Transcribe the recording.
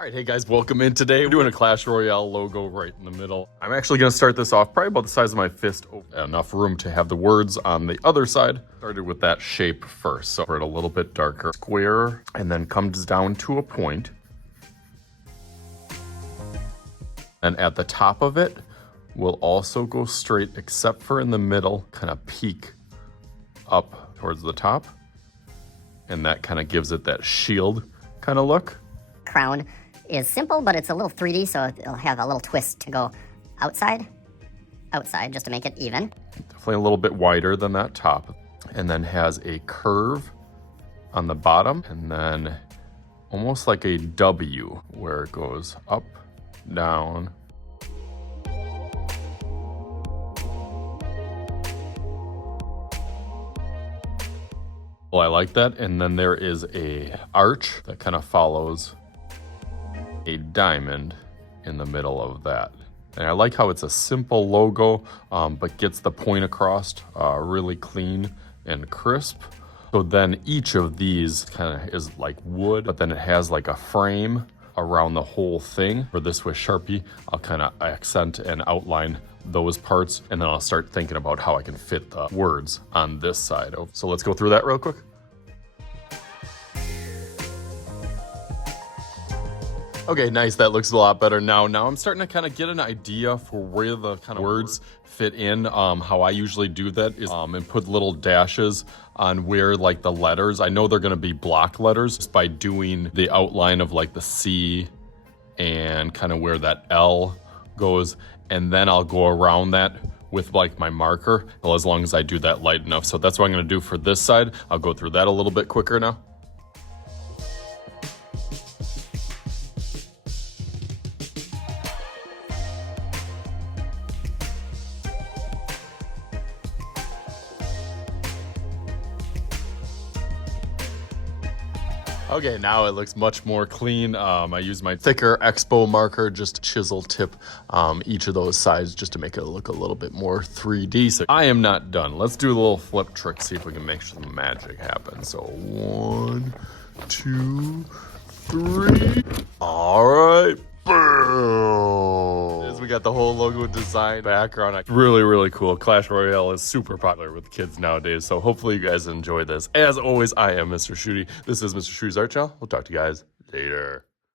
All right, hey guys, welcome in. Today we're doing a Clash Royale logo right in the middle. I'm actually gonna start this off probably about the size of my fist. Enough room to have the words on the other side. Started with that shape first, so we're at a little bit darker square, and then comes down to a point. And at the top of it, we'll also go straight, except for in the middle, kind of peak up towards the top. And that kind of gives it that shield kind of look. Crown is simple, but it's a little 3D, so it'll have a little twist to go outside, just to make it even. Definitely a little bit wider than that top. And then has a curve on the bottom, and then almost like a W where it goes up, down. Well, I like that. And then there is a arch that kind of follows a diamond in the middle of that. And I like how it's a simple logo, but gets the point across really clean and crisp. So then each of these kind of is like wood, but then it has like a frame around the whole thing. For this with Sharpie, I'll kind of accent and outline those parts, and then I'll start thinking about how I can fit the words on this side. So let's go through that real quick. Okay, nice, that looks a lot better now. Now I'm starting to kind of get an idea for where the kind of words fit in. How I usually do that is and put little dashes on where like the letters, I know they're gonna be block letters, just by doing the outline of like the C and kind of where that L goes. And then I'll go around that with like my marker, well, as long as I do that light enough. So that's what I'm gonna do for this side. I'll go through that a little bit quicker now. Okay, now it looks much more clean. I use my thicker Expo marker, just chisel tip each of those sides just to make it look a little bit more 3D. So I am not done. Let's do a little flip trick, see if we can make some magic happen. So 1, 2, 3. All right, boom. We got the whole logo design background. Really, really cool. Clash Royale is super popular with kids nowadays, so hopefully you guys enjoy this. As always, I am Mr. Shooty. This is Mr. Shooty's Art Channel. We'll talk to you guys later.